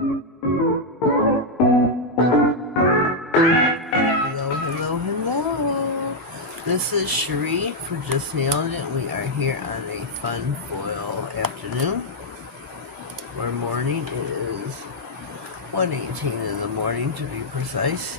Hello. This is Cherie for Just.nailedit. We are here on a fun foil afternoon or morning. It is 1:18 in the morning to be precise.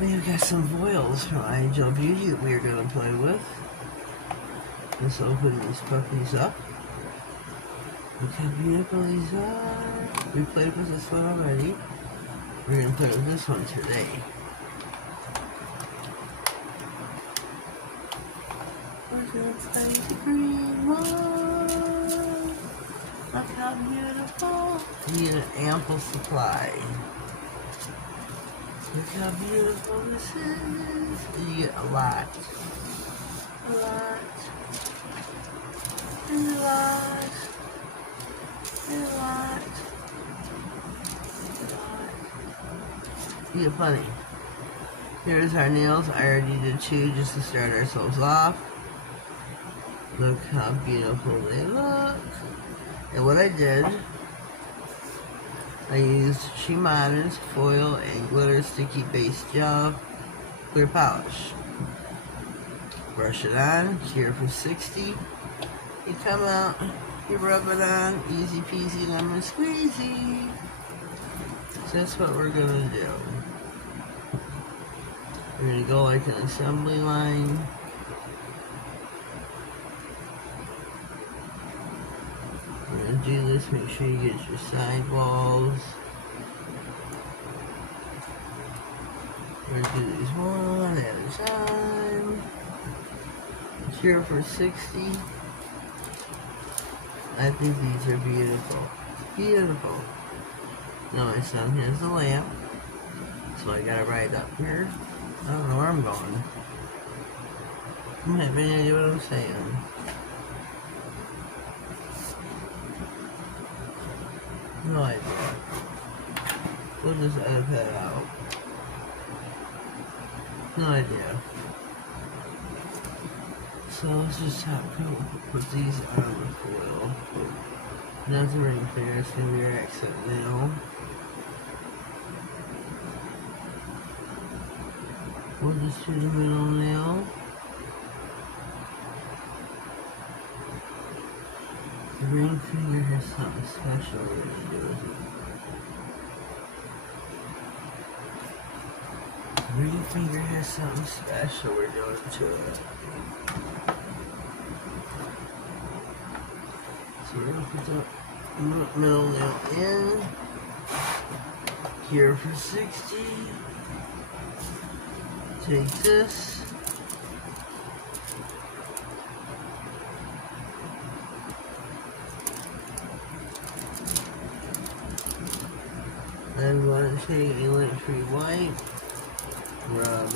We've got some foils from Angel Beauty that we are going to play with. Let's open these puppies up. Look how beautiful these are. We played with this one already. We're going to play with this one today. We're going to play the green one. Look how beautiful. You need an ample supply. Look how beautiful this is. You get a lot. A lot. And a lot. And a lot. You get plenty. Here's our nails. I already did 2 just to start ourselves off. Look how beautiful they look. And what I did, I used Modelones foil and glitter sticky base gel clear polish. Brush it on, cure for 60. You come out, you rub it on, easy peasy lemon squeezy. So that's what we're gonna do. We're gonna go like an assembly line. We're gonna do this, make sure you get your side walls. We're gonna do these one at a time. Cure for 60. I think these are beautiful. Beautiful. Now my son has a lamp, so I gotta ride up here. I don't know where I'm going. I don't have any idea what I'm saying. No idea. We'll just edit that out. No idea. So let's just put these on the foil. That's the ring finger. It's gonna be your accent nail. We'll just do the middle nail. The ring finger has something special we're gonna do with it. The ring finger has something special we're doing to it. So we're gonna put the middle nail in. Cure for 60. Take this. I'm going to take a lint-free white. Rub,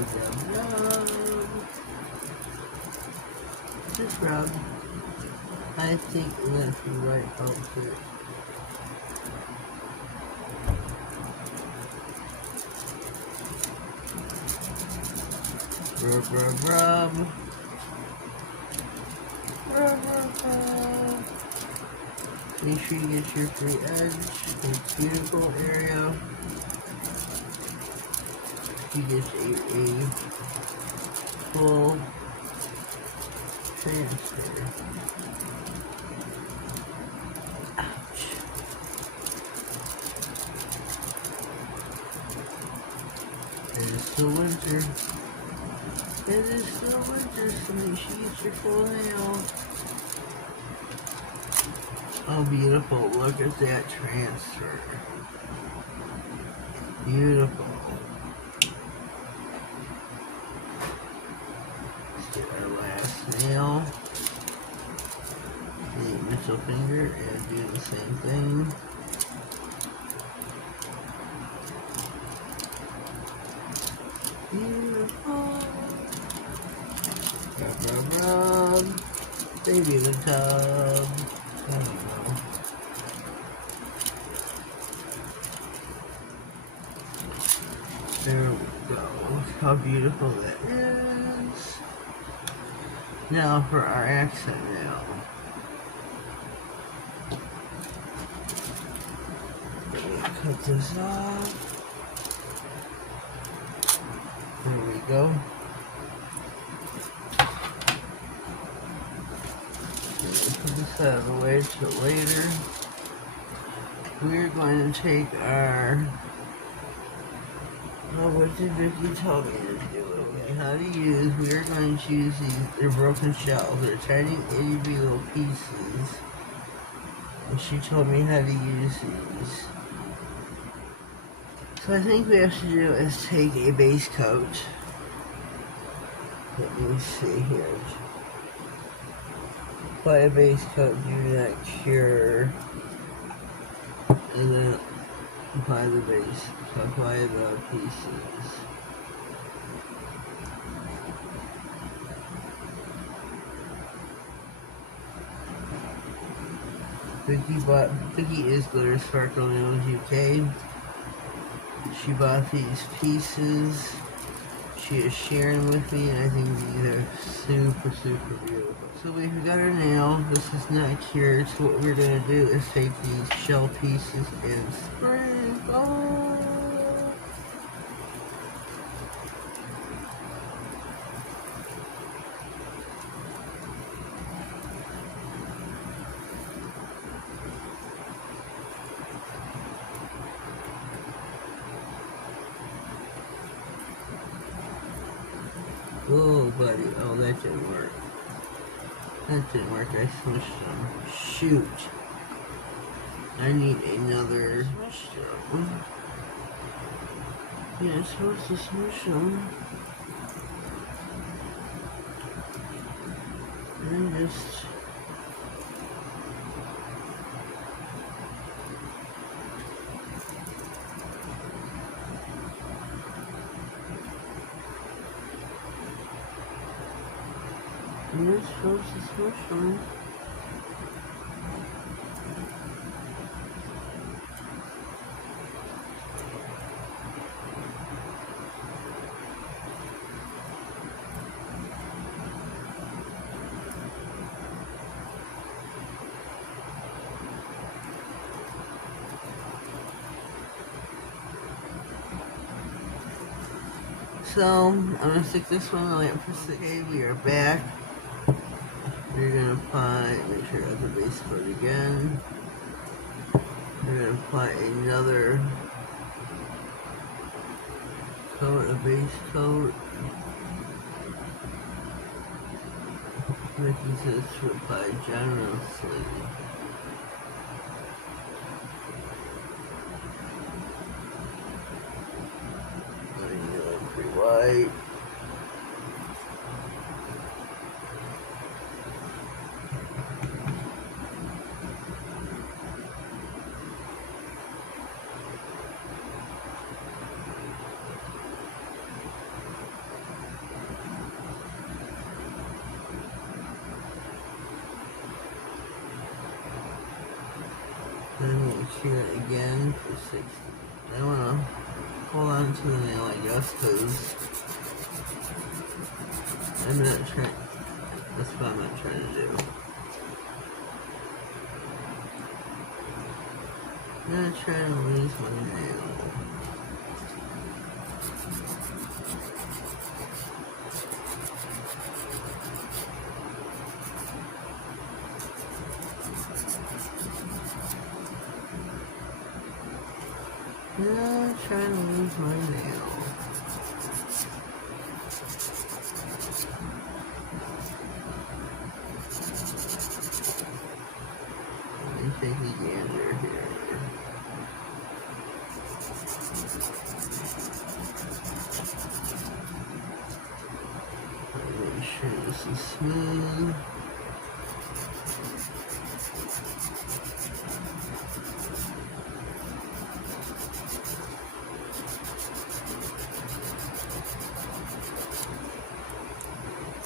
just rub. I think lint-free white helps it. Rub, rub, rub. Rub, rub, rub. Make sure you get your free edge. It's a beautiful area. You get a full transfer. Ouch. It is still winter. It is still winter, so make sure you get your full nail. Oh, beautiful. Look at that transfer. Beautiful. Let's get our last nail. The middle finger and do the same thing. Beautiful. Rub, rub, rub. Baby in the tub. I don't know. There we go. Look how beautiful that is. Now for our accent nail. cut this off. There we go. Put this out of the way till later. We're going to take our... Oh, what did Vicky tell me to do? Okay, how to use... We are going to use these... They're broken shells. They're tiny, itty-bitty little pieces. And she told me how to use these. So I think we have to do is take a base coat. Let me see here. Apply a base coat, do that cure, and then apply the base. So apply the pieces. Vicky is Glitter Sparkle Nails UK. She bought these pieces. She is sharing with me, and I think these are super, super beautiful. So we've got our nail. This is not cured, so what we're going to do is take these shell pieces and sprinkle. Oh, buddy. Oh, that didn't work. That didn't work. I smushed them. Shoot. I need another smush them. Yeah, I'm supposed to smush them. And just... You're supposed to smush them. So, I'm going to stick this one in the lamp for 6. Okay, we are back. We're going to apply, make sure I got the base coat again. We're going to apply another coat, a base coat. Vicky says to apply generously. Pretty white. Then we'll cure it again for 60. I want to hold on to the nail, I guess, because I'm not trying. That's what I'm not trying to do. I'm not trying to lose my nail. I'm trying to lose my nail. Let me take a gander here. Make sure this is smooth.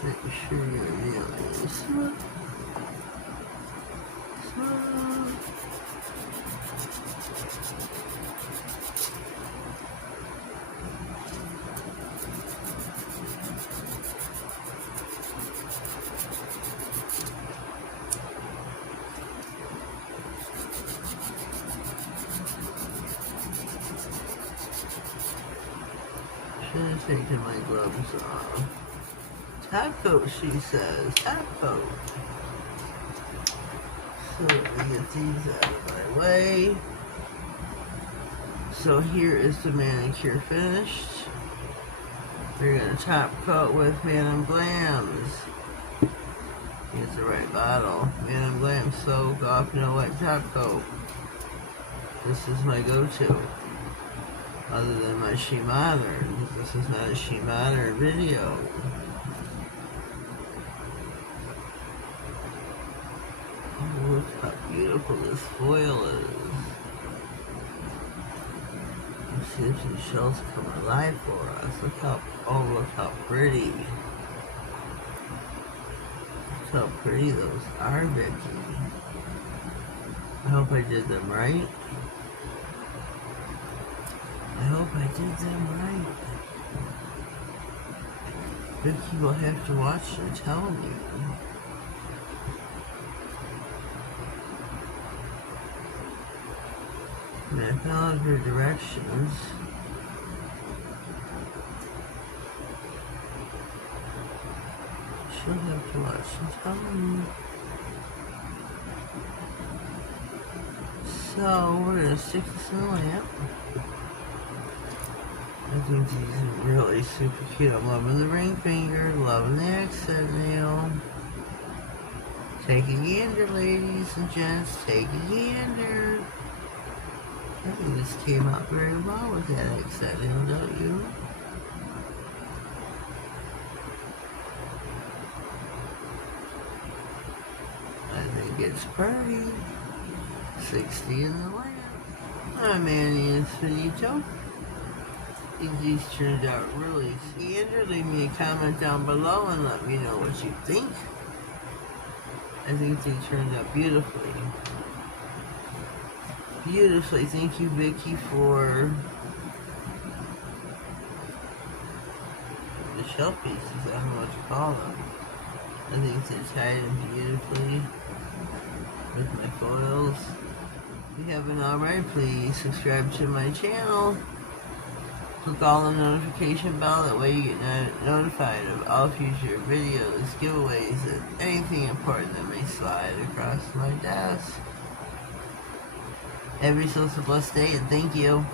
Make sure your nail is smooth. Smooth. finished taking my gloves off. Top coat, she says. Top coat. So let me get these out of my way. So here is the manicure finished. We're going to top coat with Glam's. Use the right bottle. Glam Soak Off No Wet Top Coat. This is my go-to. Other than my She Modern. This is not a She Modern video. Oh, look how beautiful this foil is. Let's see if these shells come alive for us. Look how pretty. Look how pretty those are, Vicky. I hope I did them right. I hope I did them right. Vicky will have to watch and tell me. And I followed her directions. She'll have to watch and tell me. So we're gonna stick this in the lamp. I think these are really super cute. I'm loving the ring finger, loving the accent nail. Take a gander, ladies and gents. Take a gander. I think this came out very well with that accent nail, don't you? I think it's pretty. 60 in the lamp. I'm Annie and Finito. I think these turned out really standard. Leave me a comment down below and let me know what you think. I think they turned out beautifully. Beautifully. Thank you, Vicky, for the shell pieces. I don't know what to call them. I think they tied in beautifully with my photos. If you haven't already, please subscribe to my channel. Click on the notification bell, that way you get notified of all future videos, giveaways, and anything important that may slide across my desk. Have yourself a blessed day, and thank you.